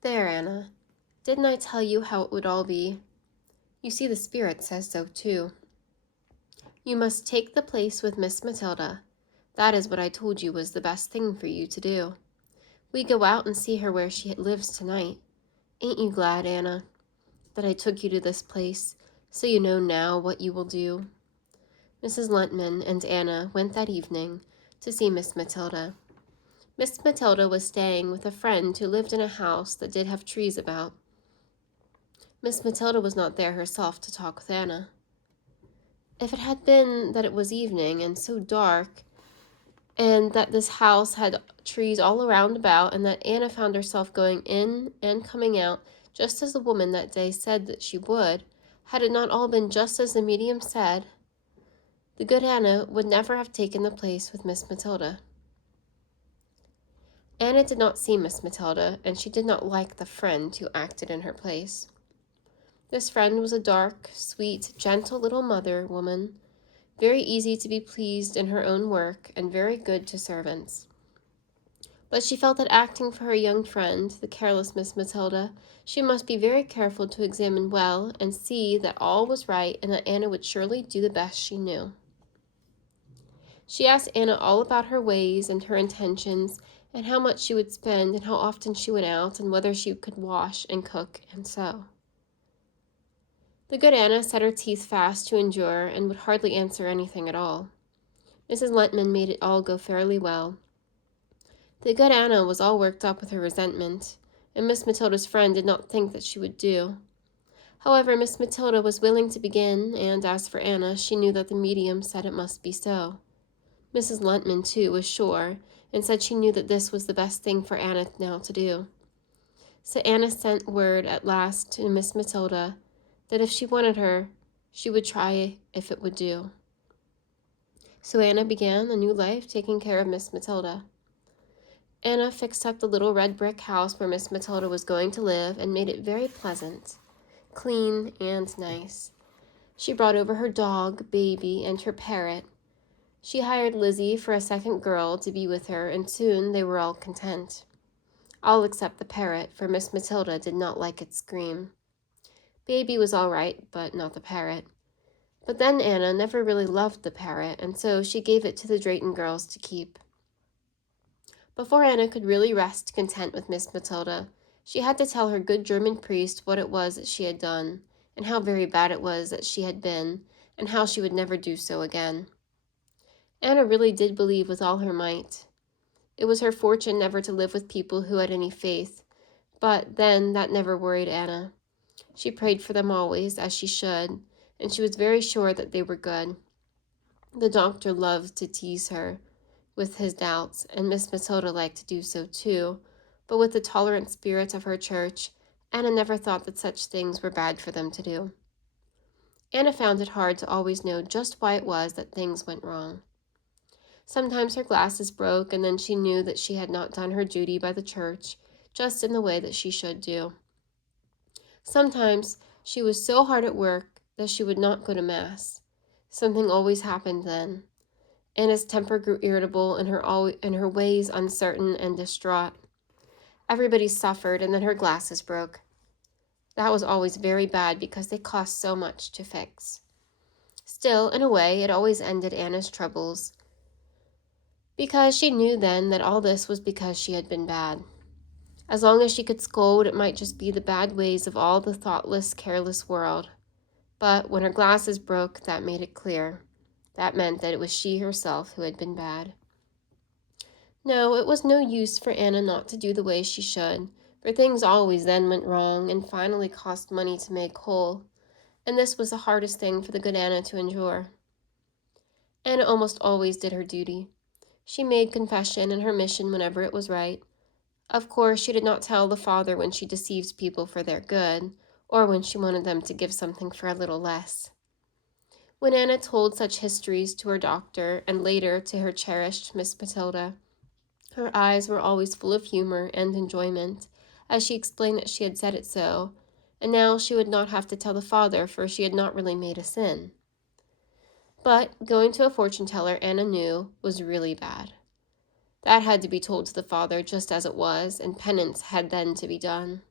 There, Anna. Didn't I tell you how it would all be? You see, the spirit says so, too. You must take the place with Miss Matilda. That is what I told you was the best thing for you to do. We go out and see her where she lives tonight. Ain't you glad, Anna, that I took you to this place, so you know now what you will do? Mrs. Lentman and Anna went that evening to see Miss Matilda. Miss Matilda was staying with a friend who lived in a house that did have trees about. Miss Matilda was not there herself to talk with Anna. If it had been that it was evening and so dark, and that this house had trees all around about, and that Anna found herself going in and coming out just as the woman that day said that she would, had it not all been just as the medium said, the good Anna would never have taken the place with Miss Matilda. Anna did not see Miss Matilda, and she did not like the friend who acted in her place. This friend was a dark, sweet, gentle little mother woman, very easy to be pleased in her own work, and very good to servants. But she felt that acting for her young friend, the careless Miss Matilda, she must be very careful to examine well and see that all was right and that Anna would surely do the best she knew. She asked Anna all about her ways and her intentions, and how much she would spend, and how often she went out, and whether she could wash and cook and sew. The good Anna set her teeth fast to endure, and would hardly answer anything at all. Mrs. Lentman made it all go fairly well. The good Anna was all worked up with her resentment, and Miss Matilda's friend did not think that she would do. However, Miss Matilda was willing to begin, and as for Anna, she knew that the medium said it must be so. Mrs. Lentman, too, was sure, and said she knew that this was the best thing for Anna now to do. So Anna sent word at last to Miss Matilda that if she wanted her, she would try if it would do. So Anna began a new life taking care of Miss Matilda. Anna fixed up the little red brick house where Miss Matilda was going to live and made it very pleasant, clean, and nice. She brought over her dog, Baby, and her parrot. She hired Lizzie for a second girl to be with her, and soon they were all content. All except the parrot, for Miss Matilda did not like its scream. Baby was all right, but not the parrot. But then Anna never really loved the parrot, and so she gave it to the Drayton girls to keep. Before Anna could really rest content with Miss Matilda, she had to tell her good German priest what it was that she had done, and how very bad it was that she had been, and how she would never do so again. Anna really did believe with all her might. It was her fortune never to live with people who had any faith, but then that never worried Anna. She prayed for them always, as she should, and she was very sure that they were good. The doctor loved to tease her with his doubts, and Miss Matilda liked to do so too, but with the tolerant spirit of her church, Anna never thought that such things were bad for them to do. Anna found it hard to always know just why it was that things went wrong. Sometimes her glasses broke, and then she knew that she had not done her duty by the church just in the way that she should do. Sometimes she was so hard at work that she would not go to Mass. Something always happened then. Anna's temper grew irritable and her ways uncertain and distraught. Everybody suffered, and then her glasses broke. That was always very bad because they cost so much to fix. Still, in a way, it always ended Anna's troubles, because she knew then that all this was because she had been bad. As long as she could scold, it might just be the bad ways of all the thoughtless, careless world. But when her glasses broke, that made it clear. That meant that it was she herself who had been bad. No, it was no use for Anna not to do the way she should, for things always then went wrong and finally cost money to make whole, and this was the hardest thing for the good Anna to endure. Anna almost always did her duty. She made confession and her mission whenever it was right. Of course, she did not tell the father when she deceived people for their good, or when she wanted them to give something for a little less. When Anna told such histories to her doctor, and later to her cherished Miss Matilda, her eyes were always full of humor and enjoyment, as she explained that she had said it so, and now she would not have to tell the father, for she had not really made a sin. But going to a fortune-teller, Anna knew, was really bad. That had to be told to the father just as it was, and penance had then to be done.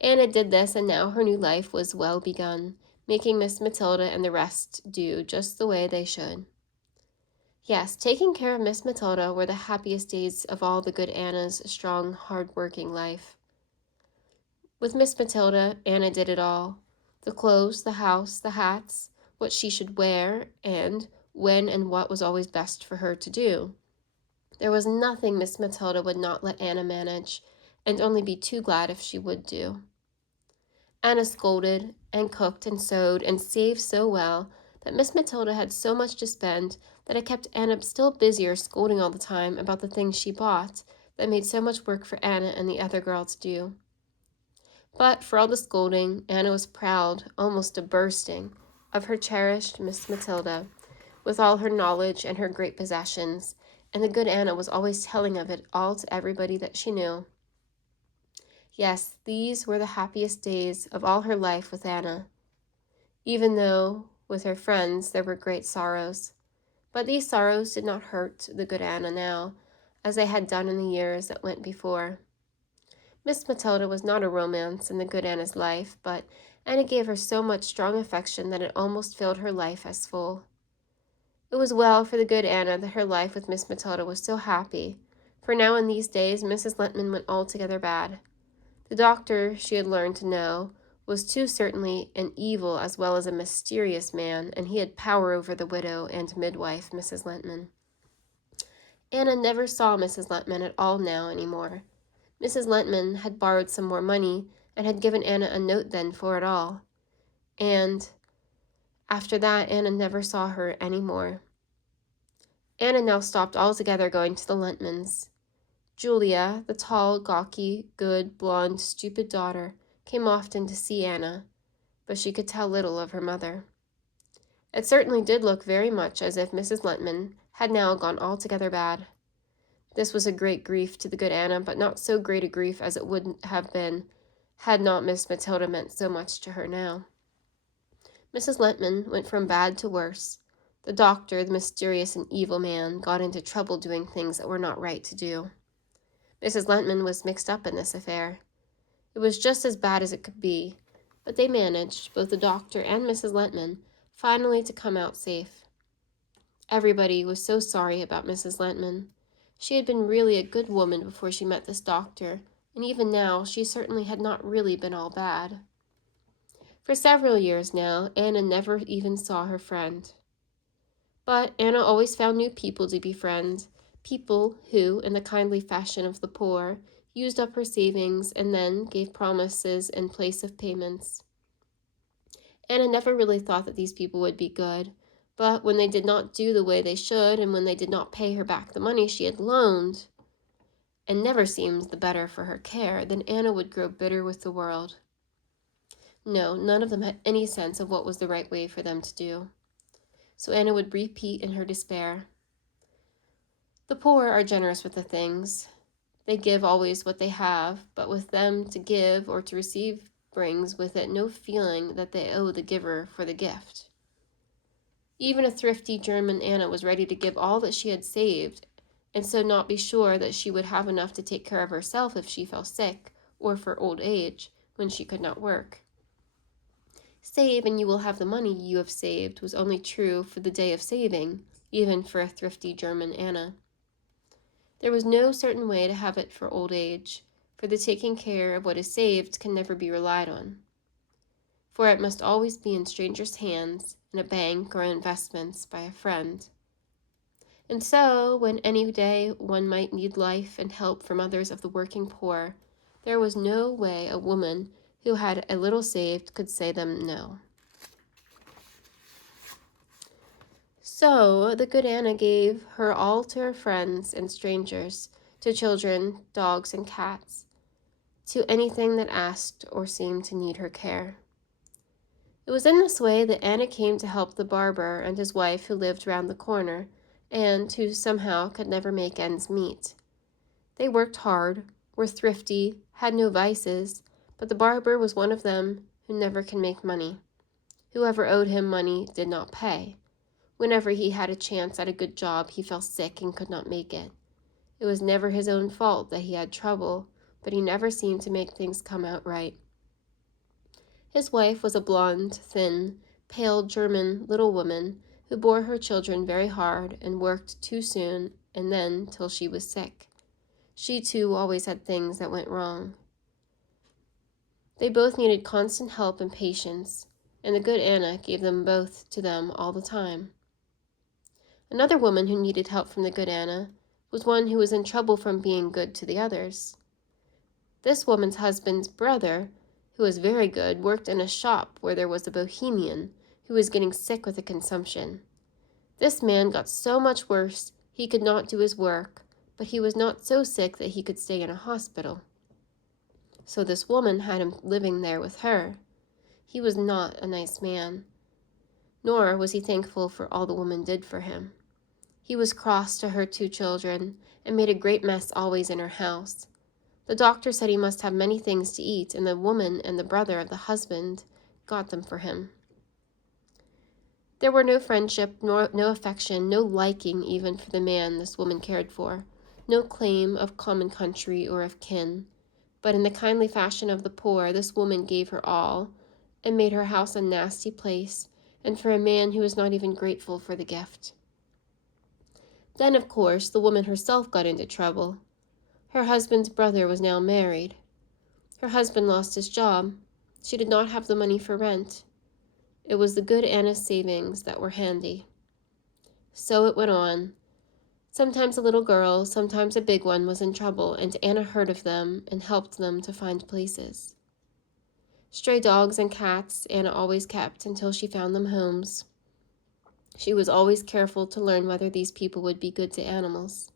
Anna did this, and now her new life was well begun, making Miss Matilda and the rest do just the way they should. Yes, taking care of Miss Matilda were the happiest days of all the good Anna's strong, hard-working life. With Miss Matilda, Anna did it all. The clothes, the house, the hats, what she should wear, and when and what was always best for her to do. There was nothing Miss Matilda would not let Anna manage, and only be too glad if she would do. Anna scolded and cooked and sewed and saved so well that Miss Matilda had so much to spend that it kept Anna still busier scolding all the time about the things she bought that made so much work for Anna and the other girl to do. But for all the scolding, Anna was proud, almost to bursting, of her cherished Miss Matilda, with all her knowledge and her great possessions, and the good Anna was always telling of it all to everybody that she knew. Yes, these were the happiest days of all her life with Anna, even though with her friends there were great sorrows. But these sorrows did not hurt the good Anna now, as they had done in the years that went before. Miss Matilda was not a romance in the good Anna's life, but Anna gave her so much strong affection that it almost filled her life as full. It was well for the good Anna that her life with Miss Matilda was so happy, for now in these days Mrs. Lentman went altogether bad. The doctor, she had learned to know, was too certainly an evil as well as a mysterious man, and he had power over the widow and midwife, Mrs. Lentman. Anna never saw Mrs. Lentman at all now any more. Mrs. Lentman had borrowed some more money and had given Anna a note then for it all. And after that, Anna never saw her any more. Anna now stopped altogether going to the Lentmans. Julia, the tall, gawky, good, blonde, stupid daughter, came often to see Anna, but she could tell little of her mother. It certainly did look very much as if Mrs. Lentman had now gone altogether bad. This was a great grief to the good Anna, but not so great a grief as it would have been had not Miss Matilda meant so much to her now. Mrs. Lentman went from bad to worse. The doctor, the mysterious and evil man, got into trouble doing things that were not right to do. Mrs. Lentman was mixed up in this affair. It was just as bad as it could be, but they managed, both the doctor and Mrs. Lentman, finally to come out safe. Everybody was so sorry about Mrs. Lentman. She had been really a good woman before she met this doctor, and even now she certainly had not really been all bad. For several years now, Anna never even saw her friend. But Anna always found new people to befriend, people who, in the kindly fashion of the poor, used up her savings and then gave promises in place of payments. Anna never really thought that these people would be good, but when they did not do the way they should, and when they did not pay her back the money she had loaned, and never seemed the better for her care, then Anna would grow bitter with the world. No, none of them had any sense of what was the right way for them to do. So Anna would repeat in her despair, "The poor are generous with the things. They give always what they have, but with them to give or to receive brings with it no feeling that they owe the giver for the gift." Even a thrifty German Anna was ready to give all that she had saved, and so not be sure that she would have enough to take care of herself if she fell sick, or for old age, when she could not work. Save and you will have the money you have saved was only true for the day of saving, even for a thrifty German Anna. There was no certain way to have it for old age, for the taking care of what is saved can never be relied on. For it must always be in strangers' hands, in a bank or in investments by a friend. And so, when any day one might need life and help from others of the working poor, there was no way a woman who had a little saved could say them no. So the good Anna gave her all to her friends and strangers, to children, dogs, and cats, to anything that asked or seemed to need her care. It was in this way that Anna came to help the barber and his wife who lived round the corner, and who somehow could never make ends meet. They worked hard, were thrifty, had no vices, but the barber was one of them who never can make money. Whoever owed him money did not pay. Whenever he had a chance at a good job, he fell sick and could not make it. It was never his own fault that he had trouble, but he never seemed to make things come out right. His wife was a blonde, thin, pale German little woman who bore her children very hard and worked too soon and then till she was sick. She too always had things that went wrong. They both needed constant help and patience, and the good Anna gave them both to them all the time. Another woman who needed help from the good Anna was one who was in trouble from being good to the others. This woman's husband's brother, who was very good, worked in a shop where there was a bohemian who was getting sick with a consumption. This man got so much worse he could not do his work, but he was not so sick that he could stay in a hospital. So this woman had him living there with her. He was not a nice man, nor was he thankful for all the woman did for him. He was cross to her 2 children and made a great mess always in her house. The doctor said he must have many things to eat, and the woman and the brother of the husband got them for him. There were no friendship, no affection, no liking even for the man this woman cared for, no claim of common country or of kin. But in the kindly fashion of the poor, this woman gave her all and made her house a nasty place, and for a man who was not even grateful for the gift. Then, of course, the woman herself got into trouble. Her husband's brother was now married. Her husband lost his job. She did not have the money for rent. It was the good Anna's savings that were handy. So it went on. Sometimes a little girl, sometimes a big one was in trouble, and Anna heard of them and helped them to find places. Stray dogs and cats Anna always kept until she found them homes. She was always careful to learn whether these people would be good to animals.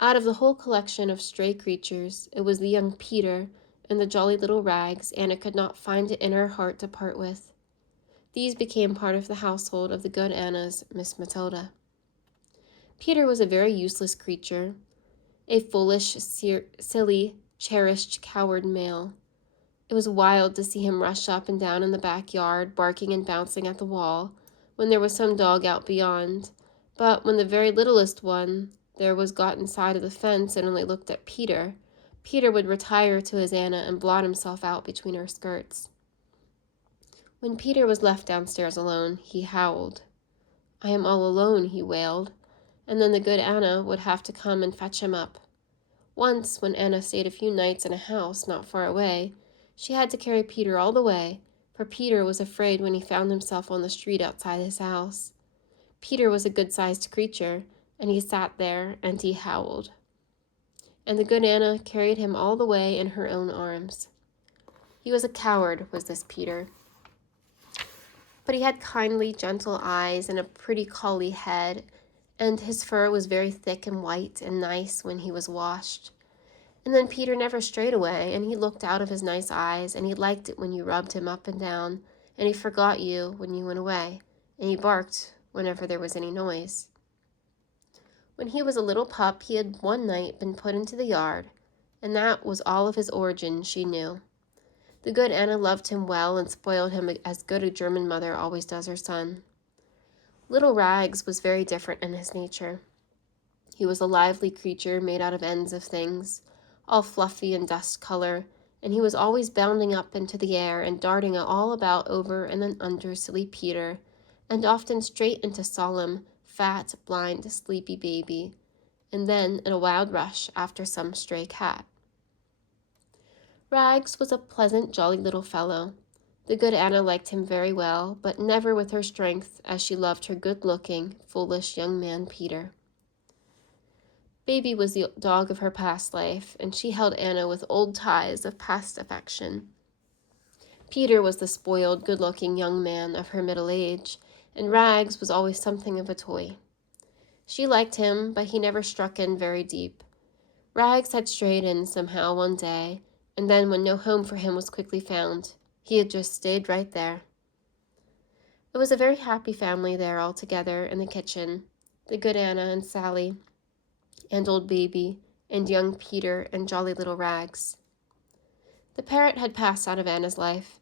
Out of the whole collection of stray creatures, it was the young Peter and the jolly little Rags Anna could not find it in her heart to part with. These became part of the household of the good Anna's Miss Matilda. Peter was a very useless creature, a foolish, silly, cherished, coward male. It was wild to see him rush up and down in the backyard, barking and bouncing at the wall, when there was some dog out beyond. But when the very littlest one there was got inside of the fence and only looked at Peter, Peter would retire to his Anna and blot himself out between her skirts. When Peter was left downstairs alone, he howled. "I am all alone," he wailed, and then the good Anna would have to come and fetch him up. Once, when Anna stayed a few nights in a house not far away, she had to carry Peter all the way, for Peter was afraid when he found himself on the street outside his house. Peter was a good-sized creature, and he sat there and he howled. And the good Anna carried him all the way in her own arms. He was a coward, was this Peter. But he had kindly, gentle eyes and a pretty collie head, and his fur was very thick and white and nice when he was washed. And then Peter never strayed away, and he looked out of his nice eyes, and he liked it when you rubbed him up and down, and he forgot you when you went away, and he barked whenever there was any noise. When he was a little pup, he had one night been put into the yard, and that was all of his origin she knew. The good Anna loved him well and spoiled him as good a German mother always does her son. Little Rags was very different in his nature. He was a lively creature made out of ends of things, all fluffy and dust color, and he was always bounding up into the air and darting all about over and then under silly Peter, and often straight into solemn, fat, blind, sleepy baby, and then in a wild rush after some stray cat. Rags was a pleasant, jolly little fellow. The good Anna liked him very well, but never with her strength as she loved her good-looking, foolish young man Peter. Baby was the dog of her past life, and she held Anna with old ties of past affection. Peter was the spoiled, good-looking young man of her middle age, and Rags was always something of a toy. She liked him, but he never struck in very deep. Rags had strayed in somehow one day, and then when no home for him was quickly found, he had just stayed right there. It was a very happy family there all together in the kitchen, the good Anna and Sally, and old Baby, and young Peter, and jolly little Rags. The parrot had passed out of Anna's life.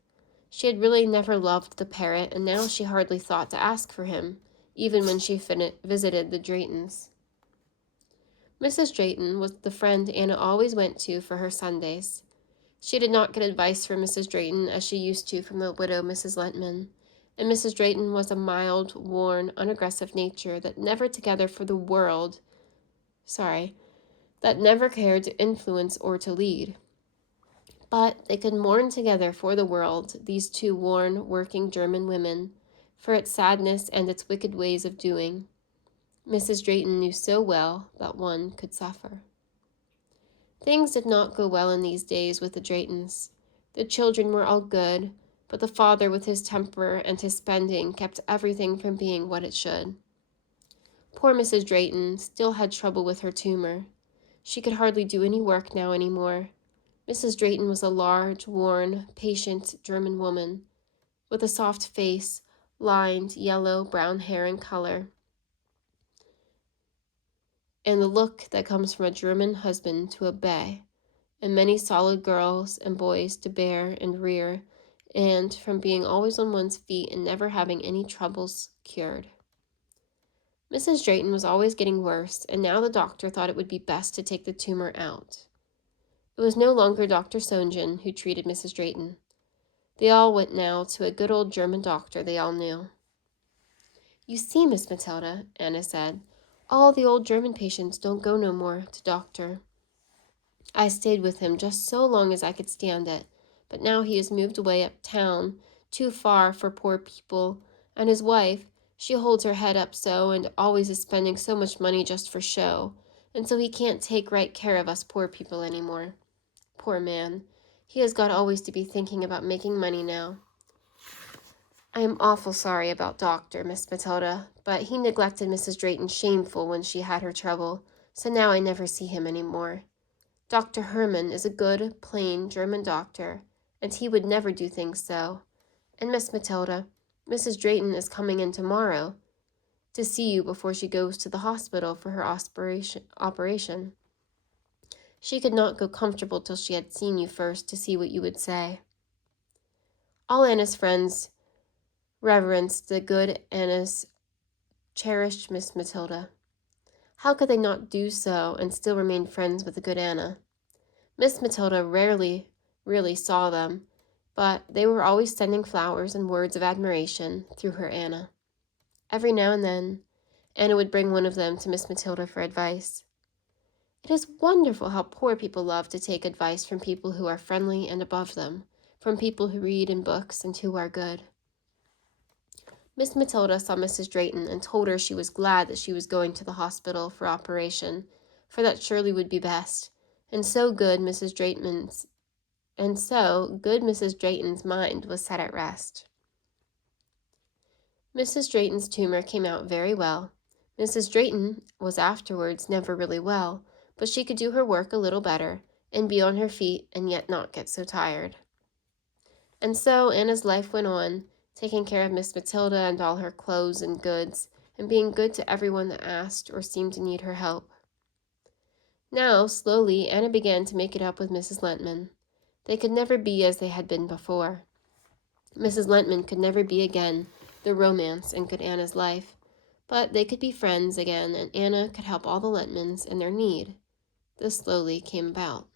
She had really never loved the parrot, and now she hardly thought to ask for him, even when she visited the Draytons. Mrs. Drayton was the friend Anna always went to for her Sundays. She did not get advice from Mrs. Drayton as she used to from the widow Mrs. Lentman, and Mrs. Drayton was a mild, worn, unaggressive nature that never together for the world, that never cared to influence or to lead. But they could mourn together for the world, these two worn, working German women, for its sadness and its wicked ways of doing. Mrs. Drayton knew so well that one could suffer. Things did not go well in these days with the Draytons. The children were all good, but the father with his temper and his spending kept everything from being what it should. Poor Mrs. Drayton still had trouble with her tumor. She could hardly do any work now anymore. Mrs. Drayton was a large, worn, patient German woman, with a soft face, lined yellow-brown hair in color, and the look that comes from a German husband to obey, and many solid girls and boys to bear and rear, and from being always on one's feet and never having any troubles cured. Mrs. Drayton was always getting worse, and now the doctor thought it would be best to take the tumor out. It was no longer Dr. Songen who treated Mrs. Drayton. They all went now to a good old German doctor they all knew. "You see, Miss Matilda," Anna said, "all the old German patients don't go no more to doctor. I stayed with him just so long as I could stand it, but now he has moved away uptown, too far for poor people, and his wife, she holds her head up so and always is spending so much money just for show, and so he can't take right care of us poor people any more. Poor man, he has got always to be thinking about making money now. I am awful sorry about Doctor, Miss Matilda, but he neglected Mrs. Drayton shameful when she had her trouble, so now I never see him any more. Dr. Herman is a good, plain German doctor, and he would never do things so. And Miss Matilda, Mrs. Drayton is coming in tomorrow to see you before she goes to the hospital for her operation. She could not go comfortable till she had seen you first to see what you would say." All Anna's friends reverenced the good Anna's cherished Miss Matilda. How could they not do so and still remain friends with the good Anna? Miss Matilda rarely really saw them, but they were always sending flowers and words of admiration through her Anna. Every now and then, Anna would bring one of them to Miss Matilda for advice. "It is wonderful how poor people love to take advice from people who are friendly and above them, from people who read in books and who are good." Miss Matilda saw Mrs. Drayton and told her she was glad that she was going to the hospital for operation, for that surely would be best, and so good Mrs. Drayton's mind was set at rest. Mrs. Drayton's tumor came out very well. Mrs. Drayton was afterwards never really well, but she could do her work a little better, and be on her feet, and yet not get so tired. And so Anna's life went on, taking care of Miss Matilda and all her clothes and goods, and being good to everyone that asked or seemed to need her help. Now, slowly, Anna began to make it up with Mrs. Lentman. They could never be as they had been before. Mrs. Lentman could never be again the romance in good Anna's life, but they could be friends again, and Anna could help all the Lentmans in their need. This slowly came about.